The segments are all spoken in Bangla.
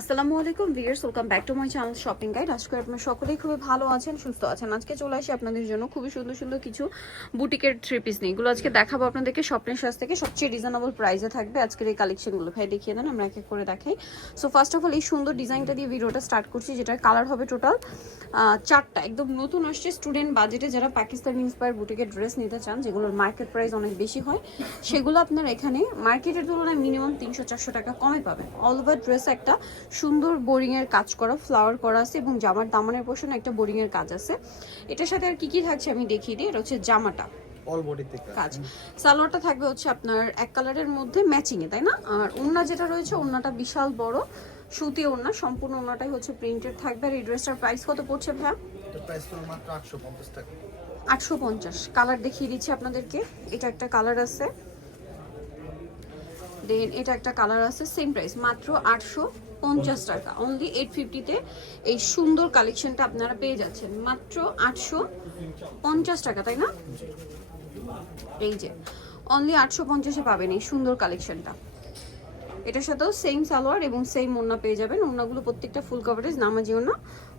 আসসালামু আলাইকুম viewers welcome back to my channel shopping guide. আজকে আপনারা সকলেই খুবই ভালো আছেন, সুস্থ আছেন। আজকে চলে আসি আপনাদের জন্য খুবই সুন্দর সুন্দর কিছু বুটিকের থ্রি পিস নিয়ে। এগুলো আজকে দেখাবো আপনাদেরকে স্বপ্নের সাজ থেকে। সবচেয়ে রিজনেবল প্রাইসে থাকবে আজকের এই কালেকশনগুলো ভাই, দেখিয়ে দেন, আমরা এক এক করে দেখাই। সো ফার্স্ট অফ অল এই সুন্দর ডিজাইনটা দিয়ে ভিডিওটা স্টার্ট করছি, যেটার কালার হবে টোটাল চারটা। একদম নতুন আসছে স্টুডেন্ট বাজেটে যারা পাকিস্তানি ইন্সপায়ার বুটিকের ড্রেস নিতে চান, যেগুলোর মার্কেট প্রাইস অনেক বেশি হয়, সেগুলো আপনার এখানে মার্কেটের তুলনায় মিনিমাম তিনশো চারশো টাকা কমে পাবেন। অল ওভার ড্রেস একটা সুন্দর বোরিং এর কাজ করা ফ্লাওয়ার করা আছে এবং জামার দামানের পোর্শন একটা বোরিং এর কাজ আছে। এটার সাথে আর কি কি থাকছে আমি দেখিয়ে দিই এটা হচ্ছে জামাটা। অল বডিতে কাজ। সালোয়ারটা থাকবে হচ্ছে আপনার এক কালারের মধ্যে ম্যাচিং এ তাই না? আর ওন্না যেটা রয়েছে ওন্নাটা বিশাল বড়। সুতি ওন্না সম্পূর্ণ ওন্নাটাই হচ্ছে প্রিন্টেড থাকবে। আর এই ড্রেসটার প্রাইস কত পড়ছে ভাইয়া? প্রাইস পড়বে মাত্র 850 টাকা। আটশো পঞ্চাশ। কালার দেখিয়ে দিচ্ছি আপনাদেরকে। এটা একটা কালার আছে। দেন এটা একটা কালার আছে সেম প্রাইস মাত্র আটশো। পঞ্চাশ টাকা। অনলি এইট ফিফটিতে এই সুন্দর কালেকশনটা আপনারা পেয়ে যাচ্ছেন। মাত্র আটশো পঞ্চাশ টাকা তাই না? এই যে অনলি আটশো পঞ্চাশে পাবেন এই সুন্দর কালেকশনটা এটার সাথেও সেম সালোয়ার এবং সেম ওন্না পেয়ে যাবেন। ওন্নাগুলো প্রত্যেকটা ফুল কভারেজ নামাজি ওন্না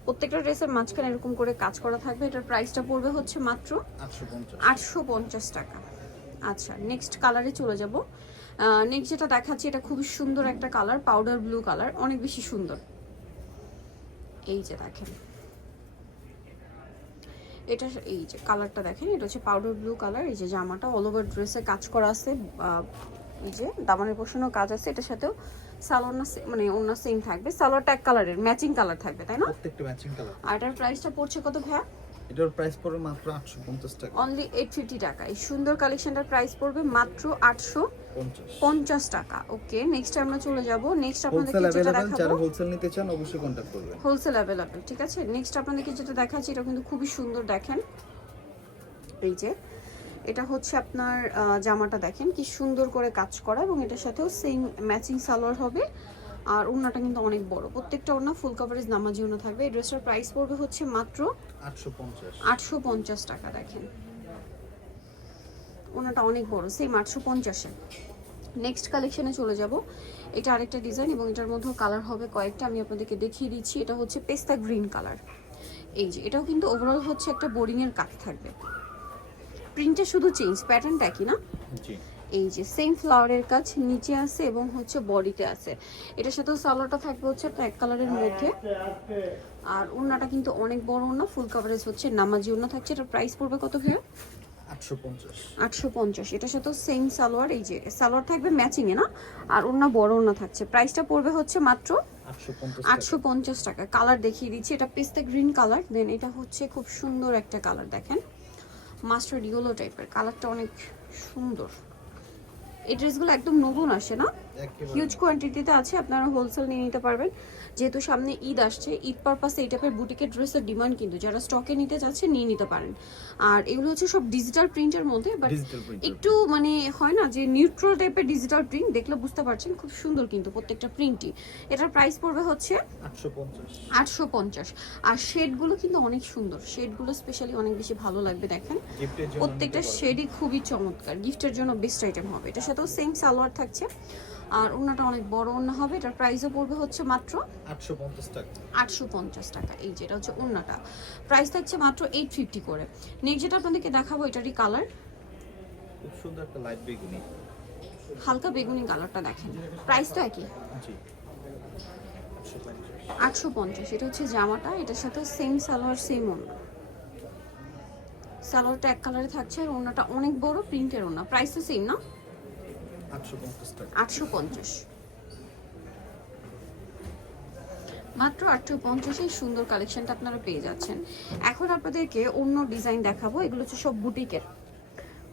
প্রত্যেকটা ড্রেসের মাঝখানে এরকম করে কাজ করা থাকবে। এটার প্রাইসটা পড়বে হচ্ছে মাত্র আটশো পঞ্চাশ টাকা। আচ্ছা নেক্সট কালারে চলে যাব। নেক্সট যেটা দেখাচ্ছি এটা খুবই সুন্দর একটা কালার পাউডার ব্লু কালার অনেক বেশি সুন্দর। এই যে দেখেন। এটা এই যে কালারটা দেখেন এটা হচ্ছে পাউডার ব্লু কালার এই যে জামাটা অল ওভার ড্রেসে কাজ করা আছে এই যে দামানের পোষণও কাজ আছে এটার সাথেও সালোয়ার না মানে অন্য সেম থাকবে। সালোয়ারটা এক কালারের ম্যাচিং কালার থাকবে তাই না? প্রত্যেকটা ম্যাচিং কালার আর এটার প্রাইসটা পড়ছে কত ভাইয়া? এটার প্রাইস পড়বে মাত্র 850 টাকা অনলি এইট ফিফটি টাকা এই সুন্দর কালেকশনটার প্রাইস পড়বে মাত্র আটশো 50 পঞ্চাশ টাকা ওকে নেক্সট আমরা চলে যাব নেক্সট হোলসেল আপনাদেরকে যেটা अवेलेबल যারা দেখাবো হোলসেল নিতে চান অবশ্যই কন্টাক্ট করবেন হোলসেল অ্যাভেলেবেল ঠিক আছে নেক্সট আপনাদেরকে যেটা দেখাচ্ছি এটা কিন্তু খুবই সুন্দর দেখেন এই যে এটা হচ্ছে আপনার আহ, জামাটা দেখেন কি সুন্দর করে কাজ করা এবং এটার সাথেও সেম ম্যাচিং সালোয়ার হবে আর ওড়নাটা কিন্তু অনেক বড়। প্রত্যেকটা ওড়না ফুল কভারেজ নামাজি ওড়না থাকবে। এই ড্রেসটার প্রাইস পড়বে হচ্ছে মাত্র 850 আটশো পঞ্চাশ টাকা দেখেন। ওনাটা অনেক বড় সেম আটশো পঞ্চাশে। নেক্সট কালেকশনে চলে যাব। এটা আরেকটা ডিজাইন এবং এটার মধ্যেও কালার হবে কয়েকটা। আমি আপনাদেরকে দেখিয়ে দিচ্ছি এটা হচ্ছে পেস্তা গ্রিন কালার এই যে এটাও কিন্তু ওভারঅল হচ্ছে একটা বোরিং এর কাট থাকবে। প্রিন্টে শুধু চেঞ্জ প্যাটার্নটা কি না? জি। এই যে সেম ফ্লাওয়ারের কাজ নিচে আছে এবং হচ্ছে বডিতে আছে। এটার সাথেও সালোয়ারটা থাকবে হচ্ছে এক কালারের মধ্যে। আর ওড়নাটা কিন্তু অনেক বড় ওড়না ফুল কভারেজ হচ্ছে নামাজি ওড়না থাকছে। এটার প্রাইস পড়বে কত ভাইয়া? 850 আটশো পঞ্চাশ। এটার সাথে সেম সালোয়ার এই যে সালোয়ার থাকবে ম্যাচিং এ না? আর ওড়না বড় ওড়না থাকছে। প্রাইসটা পড়বে হচ্ছে মাত্র 850 আটশো পঞ্চাশ টাকা। কালার দেখিয়ে দিচ্ছি। এটা পেস্তা গ্রিন কালার দেন এটা হচ্ছে খুব সুন্দর একটা কালার দেখেন। মাস্টার্ড ইয়েলো টাইপের কালারটা অনেক সুন্দর। এই ড্রেসগুলো একদম নতুন আসে না? হিউজ কোয়ান্টিটিতে আছে আপনারা হোলসেল নিয়ে নিতে পারবেন। যেহেতু সামনে ঈদ আসছে ঈদ পারপাসে এই টাইপের বুটিকের ড্রেসের ডিমান্ড কিন্তু যারা স্টকে নিতে চাচ্ছে নিয়ে নিতে পারেন। আর এগুলো হচ্ছে সব ডিজিটাল প্রিন্টের মধ্যে বাট একটু মানে হয় না যে নিউট্রাল টাইপের ডিজিটাল প্রিন্ট দেখলে বুঝতে পারছেন খুব সুন্দর কিন্তু প্রত্যেকটা প্রিন্টই এটার প্রাইস পড়বে হচ্ছে 850 আটশো পঞ্চাশ। আর শেডগুলো কিন্তু অনেক সুন্দর। শেডগুলো স্পেশালি অনেক বেশি ভালো লাগবে দেখেন। প্রত্যেকটা শেডই খুবই চমৎকার। গিফটের জন্য বেস্ট আইটেম হবে। এটার সাথেও সেম সালোয়ার থাকছে। আর ওনাটা অনেক বড় ওনা হবে এটার প্রাইসও পড়বে হচ্ছে মাত্র 850 টাকা। আটশো পঞ্চাশ টাকা এই যেটা হচ্ছে ওনাটা প্রাইস থাকছে মাত্র এইট ফিফটি করে। নেক্সট যেটা আপনাদেরকে দেখাবো এটারই কালার খুব সুন্দর একটা লাইট বেগুনি। হালকা বেগুনি কালারটা দেখেন। প্রাইস তো একই? জি। 850 আটশো পঞ্চাশ। এটা হচ্ছে জামাটা এটার সাথে সেম সালোয়ার সেম ওনা সালোয়ারটা এক কালারে থাকছে আর ওনাটা অনেক বড় প্রিন্টের ওনা প্রাইস তো সেম না? 850 টাকা আটশো পঞ্চাশ মাত্র আটশো পঞ্চাশে সুন্দর কালেকশনটা আপনারা পেয়ে যাচ্ছেন। এখন আপনাদেরকে অন্য ডিজাইন দেখাবো, এগুলো হচ্ছে সব বুটিকের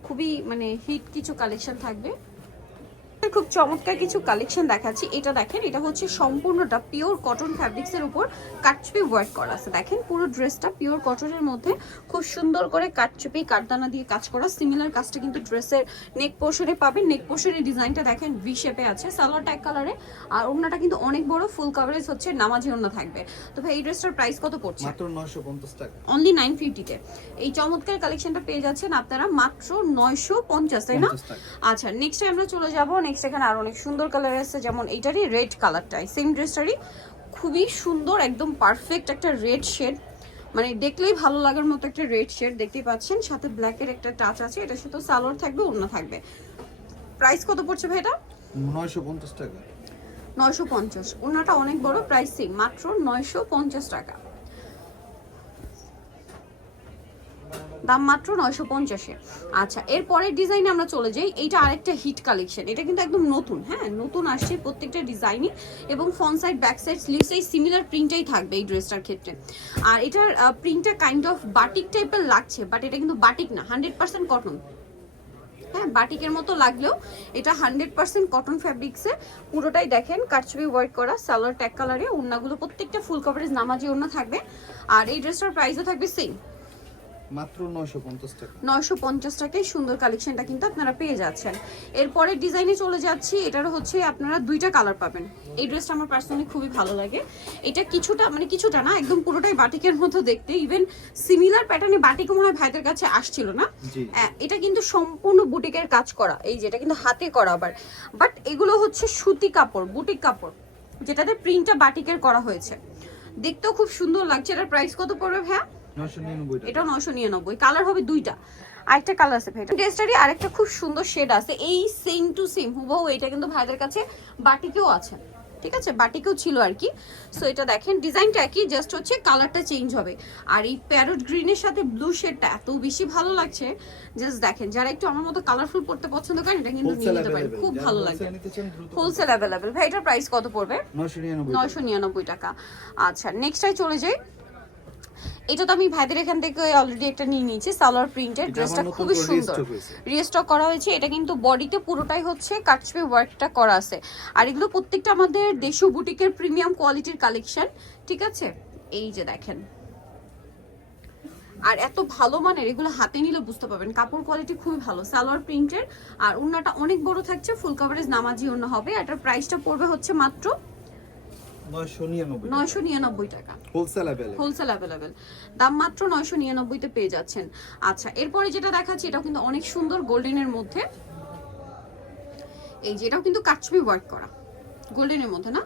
খুবই মানে হিট কিছু কালেকশন থাকবে। খুব চমৎকার কিছু কালেকশন দেখাচ্ছি। এটা দেখেন এটা হচ্ছে সম্পূর্ণটা পিওর কটন ফ্যাব্রিক্স এর উপর কাটচুপি ওয়ার্ক করা আছে। দেখেন পুরো ড্রেসটা পিওর কটনের মধ্যে খুব সুন্দর করে কাটচুপি কাটদানা দিয়ে কাজ করা। সিমিলার কাজটা কিন্তু ড্রেসের নেক পোর্শনে পাবেন। নেক পোর্শনের ডিজাইনটা দেখেন ভি শেপে আছে সালোয়ার ট্যাগ কালারে আর ওড়নাটা কিন্তু অনেক বড় ফুল কভারেজ হচ্ছে নামাজি ওড়না থাকবে। তো ভাই এই ড্রেসটার প্রাইস কত পড়ছে? মাত্র 950 টাকা। অনলি নাইন ফিফটিতে এই চমৎকার কালেকশনটা পেয়ে যাচ্ছেন আপনারা মাত্র নয়শো পঞ্চাশ তাই না? আচ্ছা নেক্সট আমরা চলে যাব নেক্সট নেক্সট এখানে আর অনেক সুন্দর কালার আছে যেমন এইটারই রেড কালারটাই সেম ড্রেসটারই খুবই সুন্দর একদম পারফেক্ট একটা রেড শেড মানে দেখলেই ভালো লাগার মতো একটা রেড শেড দেখতেই পাচ্ছেন। সাথে ব্ল্যাকের একটা টাচ আছে এটা শুধু সালোয়ার থাকবে অন্য থাকবে। প্রাইস কত পড়ছে ভাই এটা? নয়শো পঞ্চাশ টাকা। নয়শো পঞ্চাশ। ওনাটা অনেক বড় প্রাইসিং মাত্র নয়শো পঞ্চাশ টাকা। দাম মাত্র নয়শো পঞ্চাশে। আচ্ছা এরপরের ডিজাইনে আমরা চলে যাই। এইটা আরেকটা হিট কালেকশন এটা কিন্তু একদম নতুন হ্যাঁ? নতুন আসছে প্রত্যেকটা ডিজাইনই এবং front side back side sleeves এই সিমিলার প্রিন্টটাই থাকবে এই ড্রেসটার ক্ষেত্রে। আর এটার প্রিন্টটা কাইন্ড অফ বাটিক টাইপের লাগছে বাট এটা কিন্তু বাটিক না হান্ড্রেড পার্সেন্ট কটন হ্যাঁ বাটিকের মতো লাগলেও এটা হান্ড্রেড পার্সেন্ট কটন ফ্যাব্রিক্সে পুরোটাই দেখেন কারচুপি ওয়ার্ক করা সালোয়ার ট্যাক কালারে ওড়নাগুলো প্রত্যেকটা ফুল কভারেজ নামাজি ওড়না থাকবে। আর এই ড্রেসটার প্রাইসও থাকবে সেম মাত্র নয়শো পঞ্চাশ টাকা। নয়শো পঞ্চাশ টাকায় সুন্দর কালেকশনটা কিন্তু আপনারা পেয়ে যাচ্ছেন। এরপরের ডিজাইনে চলে যাচ্ছি এটার হচ্ছে আপনারা দুইটা কালার পাবেন। এই ড্রেসটা আমার পার্সোনালি খুবই ভালো লাগে। এটা কিছুটা মানে কিছুটা না একদম পুরোটাই বাটিকের মতো দেখতে। ইভেন সিমিলার প্যাটার্নে বাটিকও মনে হয় ভাইদের কাছে আসছিল না। জি। এটা কিন্তু সম্পূর্ণ বুটিকের কাজ করা। এই যেটা কিন্তু হাতে করা আবার। বাট এগুলো হচ্ছে সুতি কাপড় বুটিক কাপড় যেটাতে প্রিন্টটা বাটিকের করা হয়েছে। দেখতেও খুব সুন্দর লাগছে। এটার প্রাইস কত পড়বে ভাইয়া? এটা নশো নিরানব্বই। কালার হবে দুইটা। আরেকটা কালার আছে ভাই। ড্রেসটারই আরেকটা খুব সুন্দর শেড আছে। এই সেম টু সেম হুবহু এটা কিন্তু ভাইদের কাছে বাটিকেও আছে। ঠিক আছে? বাটিকেও ছিল আর কি। সো এটা দেখেন ডিজাইনটা একই জাস্ট হচ্ছে কালারটা চেঞ্জ হবে। আর এই প্যারট গ্রিনের সাথে ব্লু শেডটা এত বেশি ভালো লাগছে জাস্ট দেখেন যারা একটু আমার মতো কালারফুল পড়তে পছন্দ করেন এটা কিন্তু নিয়ে নিতে পারেন। খুব ভালো লাগবে হোলসেল অ্যাভেলেবেল ভাই এটার প্রাইস কত পড়বে? নয়শো নিরানব্বই নয়শো নিরানব্বই টাকা। আচ্ছা নেক্সটটাই চলে যাই। এটা তো আমি ভাইদের এখান থেকে অলরেডি একটা নিয়ে নিয়েছি সালোয়ার প্রিন্টের ড্রেসটা খুবই সুন্দর। রিস্টক করা হয়েছে এটা কিন্তু বডিতে পুরোটাই হচ্ছে কাটছবি ওয়ার্কটা করা আছে। আর এগুলো প্রত্যেকটা আমাদের দেশীয় বুটিকের প্রিমিয়াম কোয়ালিটির কালেকশন ঠিক আছে? এই যে দেখেন। আর এত ভালো মানের এগুলো হাতে নিলে বুঝতে পারবেন কাপড় কোয়ালিটি খুবই ভালো সালোয়ার প্রিন্টের আর ওন্নাটা অনেক বড় থাকছে ফুল কভারেজ নামাজি ওন্না হবে এটার প্রাইসটা পড়বে হচ্ছে মাত্র নয়শো নিরানব্বই নয়শো নিরানব্বই টাকা। হোলসেল অ্যাভেলেবেল হোলসেল অ্যাভেলেবেল দাম মাত্র নয়শো নিরানব্বইতে পেয়ে যাচ্ছেন। আচ্ছা এরপরে যেটা দেখাচ্ছি এটাও কিন্তু অনেক সুন্দর গোল্ডেনের মধ্যে। এই যে এটাও কিন্তু কাটছবি ওয়ার্ক করা। গোল্ডেনের মধ্যে না?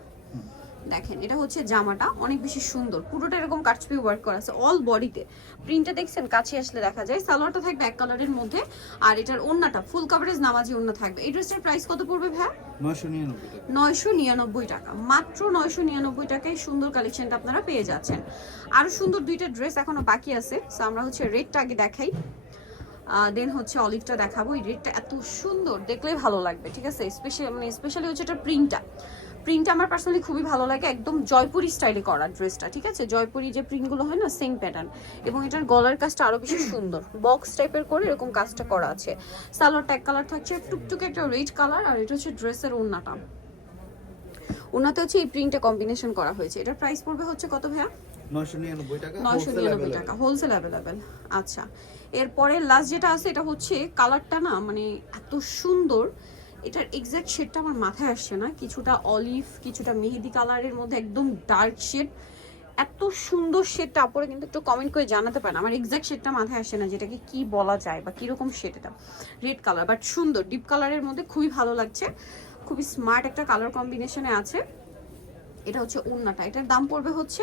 দেখেন এটা হচ্ছে জামাটা অনেক বেশি সুন্দর। পুরোটা এরকম কাটছবি ওয়ার্ক করা আছে অল বডিতে প্রিন্টটা দেখছেন কাছে আসলে দেখা যায় সালোয়ারটা থাকবে এক কালারের মধ্যে আর এটার ওন্নাটা ফুল কভারেজ নামাজি ওন্না থাকবে। এই ড্রেসটার প্রাইস কত পড়বে ভাই নয়শো নিরানব্বই টাকা। মাত্র নয়শো নিরানব্বই টাকায় সুন্দর কালেকশনটা আপনারা পেয়ে যাচ্ছেন। আরও সুন্দর দুইটা ড্রেস এখনও বাকি আছে সো আমরা হচ্ছে রেডটা আগে দেখাই। দেন হচ্ছে অলিভটা দেখাবো। এই রেডটা এত সুন্দর দেখলে ভালো লাগবে ঠিক আছে? স্পেশালি মানে স্পেশালি হচ্ছে এটা প্রিন্টটা প্রিন্টটা আমার পার্সোনালি খুবই ভালো লাগে একদম জয়পুরি স্টাইলে করা ড্রেসটা ঠিক আছে? জয়পুরি যে প্রিন্টগুলো হয় না সেম প্যাটার্ন এবং এটার গলার কাজটা আরও বেশি সুন্দর। বক্স টাইপের করে এরকম কাজটা করা আছে। সালোয়ার ট্যাগ কালার থাকছে টুকটুকে একটা রেড কালার আর এটা হচ্ছে ড্রেসের ওড়নাটা। ওনাতে হচ্ছে এই প্রিন্টটা কম্বিনেশন করা হয়েছে। এটার প্রাইস পড়বে হচ্ছে কত ভাইয়া? নয়শো নিরানব্বই টাকা। নয়শো নিরানব্বই টাকা হোলসেল অ্যাভেলেবেল আচ্ছা। এরপরে লাস্ট যেটা আছে এটা হচ্ছে কালারটা না মানে এত সুন্দর। এটার এক্সাক্ট শেডটা আমার মাথায় আসছে না। কিছুটা অলিভ কিছুটা মেহেদি কালারের মধ্যে একদম ডার্ক শেড এত সুন্দর শেডটা পরে কিন্তু একটু কমেন্ট করে জানাতে পারেন। আমার এক্সাক্ট শেডটা মাথায় আসে না, যেটাকে কি বলা যায় বা কীরকম শেড এটা রেড কালার বাট সুন্দর ডিপ কালারের মধ্যে খুবই ভালো লাগছে। খুবই স্মার্ট একটা কালার কম্বিনেশনে আছে। এটা হচ্ছে উন্নাটা এটার দাম পড়বে হচ্ছে